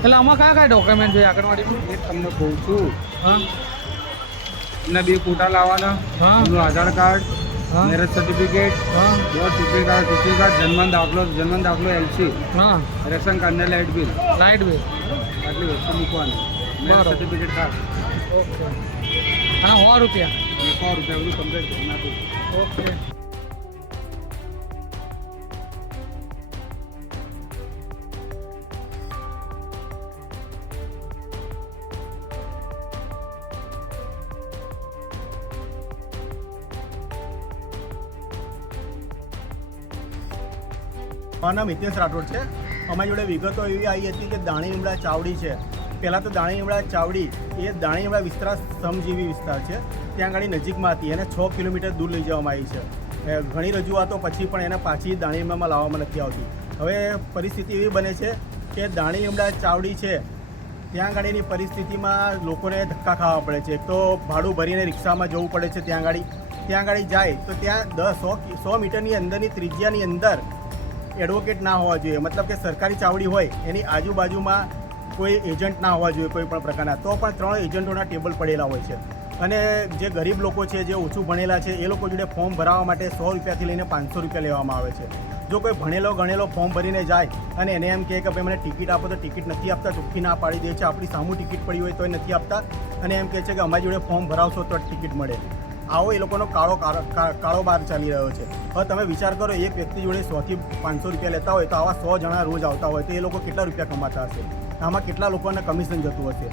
એટલે આમાં કયા ડોક્યુમેન્ટ જોઈએ આંગણવાડીમાં? એ તમને કહું છું. હા એમને 2 ફોટા લાવવાના, હા એમનું આધાર કાર્ડ, હા મેરેજ સર્ટિફિકેટ, હા ચૂંટણી કાર્ડ, જન્મ દાખલો એલસી, હા રેશન કાર્ડ ને લાઇટ બિલ, લાઇટ બિલ. આટલી વસ્તુ મૂકવાની. મેરેજ બરોબર. સર્ટિફિકેટ કાર્ડ ઓકે અને 100 રૂપિયા. અને 100 રૂપિયા બધું કમ્પ્લીટ નાખું. ઓકે મારું નામ હિતેશ રાઠોડ છે. અમારી જોડે વિગતો એવી આવી હતી કે દાણીલીમડા ચાવડી છે. પહેલાં તો દાણીલીમડા ચાવડી એ દાણીલીમડા વિસ્તાર શ્રમજીવી વિસ્તાર છે. ત્યાં આગળ નજીકમાં હતી, એને 6 કિલોમીટર દૂર લઈ જવામાં આવી છે. ઘણી રજૂઆતો પછી પણ એને પાછી દાણીલીમડામાં લાવવામાં નથી આવતી. હવે પરિસ્થિતિ એવી બને છે કે દાણીલીમડા ચાવડી છે ત્યાં આગળની પરિસ્થિતિમાં લોકોને ધક્કા ખાવા પડે છે. એક તો ભાડું ભરીને રિક્ષામાં જવું પડે છે. ત્યાં આગળ જાય તો ત્યાં 100 મીટરની અંદરની ત્રિજ્યાની અંદર એડવોકેટ ના હોવા જોઈએ. મતલબ કે સરકારી ચાવડી હોય એની આજુબાજુમાં કોઈ એજન્ટ ના હોવા જોઈએ કોઈ પણ પ્રકારના. તો પણ 3 એજન્ટોના ટેબલ પડેલા હોય છે. અને જે ગરીબ લોકો છે, જે ઓછું ભણેલા છે, એ લોકો જોડે ફોર્મ ભરાવવા માટે 100 રૂપિયાથી લઈને 500 રૂપિયા લેવામાં આવે છે. જો કોઈ ભણેલો ગણેલો ફોર્મ ભરીને જાય અને એને એમ કહે કે ભાઈ મને ટિકિટ આપો, તો ટિકિટ નથી આપતા, ચોખ્ખી ના પાડી દે છે. આપણી સામું ટિકિટ પડી હોય તો એ નથી આપતા અને એમ કહે છે કે અમારી જોડે ફોર્મ ભરાવશો તો ટિકિટ મળે. આવો એ લોકોનો કાળો બાર ચાલી રહ્યો છે. હવે તમે વિચાર કરો, એક વ્યક્તિ જોડે 100 થી 500 રૂપિયા લેતા હોય તો આવા 100 જણા રોજ આવતા હોય તો એ લોકો કેટલા રૂપિયા કમાતા હશે? આમાં કેટલા લોકોને કમિશન જતું હશે?